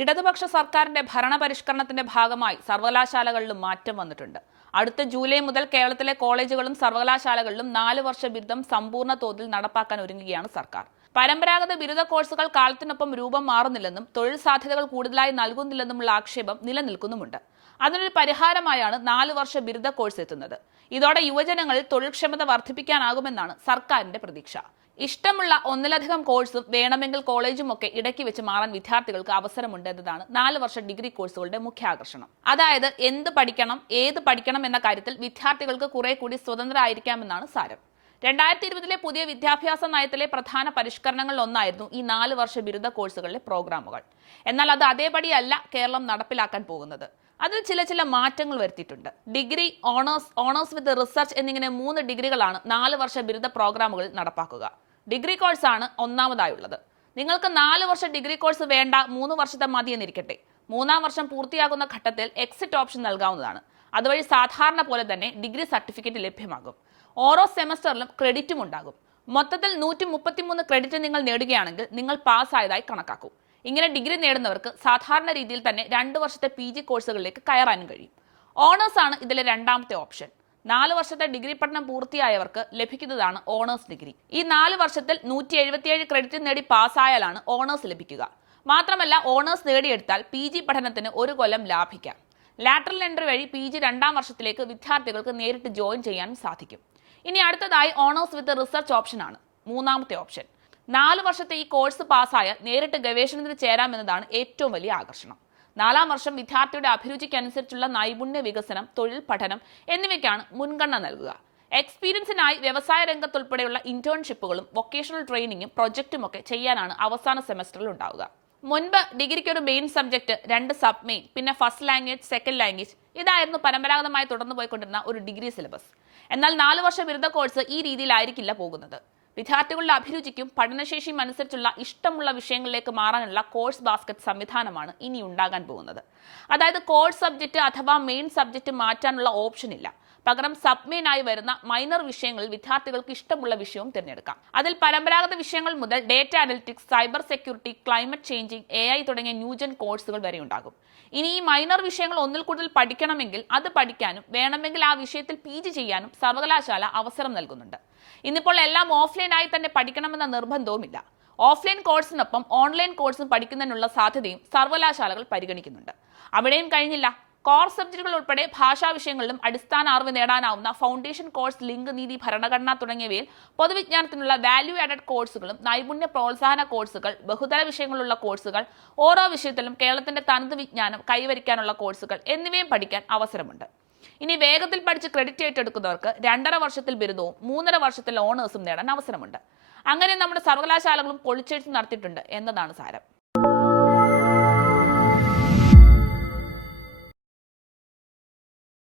ഇടതുപക്ഷ സർക്കാരിന്റെ ഭരണപരിഷ്കരണത്തിന്റെ ഭാഗമായി സർവകലാശാലകളിലും മാറ്റം വന്നിട്ടുണ്ട്. അടുത്ത ജൂലൈ മുതൽ കേരളത്തിലെ കോളേജുകളും സർവകലാശാലകളിലും നാല് വർഷ ബിരുദം സമ്പൂർണ തോതിൽ നടപ്പാക്കാൻ ഒരുങ്ങുകയാണ് സർക്കാർ. പരമ്പരാഗത ബിരുദ കോഴ്സുകൾ കാലത്തിനൊപ്പം രൂപം മാറുന്നില്ലെന്നും തൊഴിൽ സാധ്യതകൾ കൂടുതലായി നൽകുന്നില്ലെന്നുമുള്ള ആക്ഷേപം നിലനിൽക്കുന്നുമുണ്ട്. അതിനൊരു പരിഹാരമായാണ് നാല് വർഷ ബിരുദ കോഴ്സ് എത്തുന്നത്. ഇതോടെ യുവജനങ്ങളിൽ തൊഴിൽക്ഷമത വർദ്ധിപ്പിക്കാനാകുമെന്നാണ് സർക്കാരിന്റെ പ്രതീക്ഷ. ഇഷ്ടമുള്ള ഒന്നിലധികം കോഴ്സും വേണമെങ്കിൽ കോളേജും ഒക്കെ ഇടയ്ക്ക് വെച്ച് മാറാൻ വിദ്യാർത്ഥികൾക്ക് അവസരമുണ്ട് എന്നതാണ് നാല് വർഷ ഡിഗ്രി കോഴ്സുകളുടെ മുഖ്യ ആകർഷണം അതായത് എന്ത് പഠിക്കണം ഏത് പഠിക്കണം എന്ന കാര്യത്തിൽ വിദ്യാർത്ഥികൾക്ക് കുറെ കൂടി സ്വതന്ത്രരായിരിക്കാമെന്നാണ് സാരം. രണ്ടായിരത്തി ഇരുപതിലെ പുതിയ വിദ്യാഭ്യാസ നയത്തിലെ പ്രധാന പരിഷ്കരണങ്ങളിൽ ഒന്നായിരുന്നു ഈ നാല് വർഷ ബിരുദ കോഴ്സുകളിലെ പ്രോഗ്രാമുകൾ. എന്നാൽ അത് അതേപടിയല്ല കേരളം നടപ്പിലാക്കാൻ പോകുന്നത്. അതിൽ ചില ചില മാറ്റങ്ങൾ വരുത്തിയിട്ടുണ്ട്. Degree honours honours with research എന്നിങ്ങനെ മൂന്ന് ഡിഗ്രികളാണ് നാല് വർഷ ബിരുദ പ്രോഗ്രാമുകൾ നടപ്പാക്കുക. ഡിഗ്രി കോഴ്സ് കോഴ്സാണ് ഒന്നാമതായുള്ളത്. നിങ്ങൾക്ക് നാല് വർഷം ഡിഗ്രി കോഴ്സ് വേണ്ട മൂന്ന് വർഷത്തെ മതി എന്നിരിക്കട്ടെ മൂന്നാം വർഷം പൂർത്തിയാകുന്ന ഘട്ടത്തിൽ എക്സിറ്റ് ഓപ്ഷൻ നൽകാവുന്നതാണ്. അതുവഴി സാധാരണ പോലെ തന്നെ ഡിഗ്രി സർട്ടിഫിക്കറ്റ് ലഭ്യമാകും. ഓരോ സെമസ്റ്ററിലും ക്രെഡിറ്റും ഉണ്ടാകും. മൊത്തത്തിൽ നൂറ്റി മുപ്പത്തിമൂന്ന് ക്രെഡിറ്റ് നിങ്ങൾ നേടുകയാണെങ്കിൽ നിങ്ങൾ പാസ്സായതായി കണക്കാക്കും. ഇങ്ങനെ ഡിഗ്രി നേടുന്നവർക്ക് സാധാരണ രീതിയിൽ തന്നെ രണ്ട് വർഷത്തെ പി കോഴ്സുകളിലേക്ക് കയറാനും കഴിയും. ഓണേഴ്സാണ് ആണ് ഇതിലെ രണ്ടാമത്തെ ഓപ്ഷൻ നാല് വർഷത്തെ ഡിഗ്രി പഠനം പൂർത്തിയായവർക്ക് ലഭിക്കുന്നതാണ് ഓണേഴ്സ് ഡിഗ്രി. ഈ നാല് വർഷത്തിൽ നൂറ്റി എഴുപത്തിയേഴ് ക്രെഡിറ്റ് നേടി പാസ്സായാലാണ് ഓണേഴ്സ് ലഭിക്കുക. മാത്രമല്ല ഓണേഴ്സ് നേടിയെടുത്താൽ പി ജി പഠനത്തിന് ഒരു കൊല്ലം ലാഭിക്കാം. ലാറ്ററൽ എൻട്രി വഴി പി ജി രണ്ടാം വർഷത്തിലേക്ക് വിദ്യാർത്ഥികൾക്ക് നേരിട്ട് ജോയിൻ ചെയ്യാനും സാധിക്കും. ഇനി അടുത്തതായി ഓണേഴ്സ് വിത്ത് റിസർച്ച് ഓപ്ഷനാണ് മൂന്നാമത്തെ ഓപ്ഷൻ. നാല് വർഷത്തെ ഈ കോഴ്സ് പാസ്സായാൽ നേരിട്ട് ഗവേഷണത്തിന് ചേരാമെന്നതാണ് ഏറ്റവും വലിയ ആകർഷണം. നാലാം വർഷം വിദ്യാർത്ഥിയുടെ അഭിരുചിക്കനുസരിച്ചുള്ള നൈപുണ്യ വികസനം തൊഴിൽ പഠനം എന്നിവയ്ക്കാണ് മുൻഗണന നൽകുക. എക്സ്പീരിയൻസിനായി വ്യവസായ രംഗത്തുൾപ്പെടെയുള്ള ഇന്റേൺഷിപ്പുകളും വൊക്കേഷണൽ ട്രെയിനിങ്ങും പ്രൊജക്റ്റും ഒക്കെ ചെയ്യാനാണ് അവസാന സെമസ്റ്ററിൽ ഉണ്ടാവുക. മുൻപ് ഡിഗ്രിക്ക് ഒരു മെയിൻ സബ്ജക്ട് രണ്ട് സബ് മെയിൻ പിന്നെ ഫസ്റ്റ് ലാംഗ്വേജ് സെക്കൻഡ് ലാംഗ്വേജ് ഇതായിരുന്നു പരമ്പരാഗതമായി തുടർന്നു പോയിക്കൊണ്ടിരുന്ന ഒരു ഡിഗ്രി സിലബസ് എന്നാൽ നാല് വർഷ ബിരുദ കോഴ്സ് ഈ രീതിയിലായിരിക്കില്ല പോകുന്നത്. വിദ്യാർത്ഥികളുടെ അഭിരുചിക്കും പഠനശേഷിയും അനുസരിച്ചുള്ള ഇഷ്ടമുള്ള വിഷയങ്ങളിലേക്ക് മാറാനുള്ള കോഴ്സ് ബാസ്ക്കറ്റ് സംവിധാനമാണ് ഇനി ഉണ്ടാകാൻ പോകുന്നത്. അതായത് കോഴ്സ് സബ്ജക്റ്റ് അഥവാ മെയിൻ സബ്ജക്റ്റ് മാറ്റാനുള്ള ഓപ്ഷൻ ഇല്ല. പകരം സബ്മെയിനായി വരുന്ന മൈനർ വിഷയങ്ങളിൽ വിദ്യാർത്ഥികൾക്ക് ഇഷ്ടമുള്ള വിഷയവും തിരഞ്ഞെടുക്കാം. അതിൽ പരമ്പരാഗത വിഷയങ്ങൾ മുതൽ data analytics cyber security climate changing A I തുടങ്ങിയ ന്യൂജൻ കോഴ്സുകൾ വരെ ഉണ്ടാകും. ഇനി ഈ മൈനർ വിഷയങ്ങൾ ഒന്നിൽ കൂടുതൽ പഠിക്കണമെങ്കിൽ അത് പഠിക്കാനും വേണമെങ്കിൽ ആ വിഷയത്തിൽ പി ജി ചെയ്യാനും സർവകലാശാല അവസരം നൽകുന്നുണ്ട്. ഇന്നിപ്പോൾ എല്ലാം ഓഫ്ലൈനായി തന്നെ പഠിക്കണമെന്ന നിർബന്ധവുമില്ല. ഓഫ്ലൈൻ കോഴ്സിനൊപ്പം ഓൺലൈൻ കോഴ്സും പഠിക്കുന്നതിനുള്ള സാധ്യതയും സർവകലാശാലകൾ പരിഗണിക്കുന്നുണ്ട്. അവിടെയും കഴിഞ്ഞില്ല. കോർ സബ്ജക്റ്റുകൾ ഉൾപ്പെടെ ഭാഷാ വിഷയങ്ങളിലും അടിസ്ഥാന അറിവ് നേടാനാവുന്ന ഫൗണ്ടേഷൻ കോഴ്സ് ലിംഗ് നീതി ഭരണഘടന തുടങ്ങിയവയിൽ പൊതുവിജ്ഞാനത്തിനുള്ള വാല്യൂ ആഡഡ് കോഴ്സുകളും നൈപുണ്യ പ്രോത്സാഹന കോഴ്സുകൾ ബഹുതല വിഷയങ്ങളുള്ള കോഴ്സുകൾ ഓരോ വിഷയത്തിലും കേരളത്തിന്റെ തനത് വിജ്ഞാനം കൈവരിക്കാനുള്ള കോഴ്സുകൾ എന്നിവയും പഠിക്കാൻ അവസരമുണ്ട്. ഇനി വേഗത്തിൽ പഠിച്ച് ക്രെഡിറ്റ് ഏറ്റെടുക്കുന്നവർക്ക് രണ്ടര വർഷത്തിൽ ബിരുദവും മൂന്നര വർഷത്തിൽ ഓണേഴ്സും നേടാൻ അവസരമുണ്ട്. അങ്ങനെ നമ്മുടെ സർവകലാശാലകളും പൊളിച്ചെഴുത്ത് നടത്തിയിട്ടുണ്ട് എന്നതാണ് സാരം.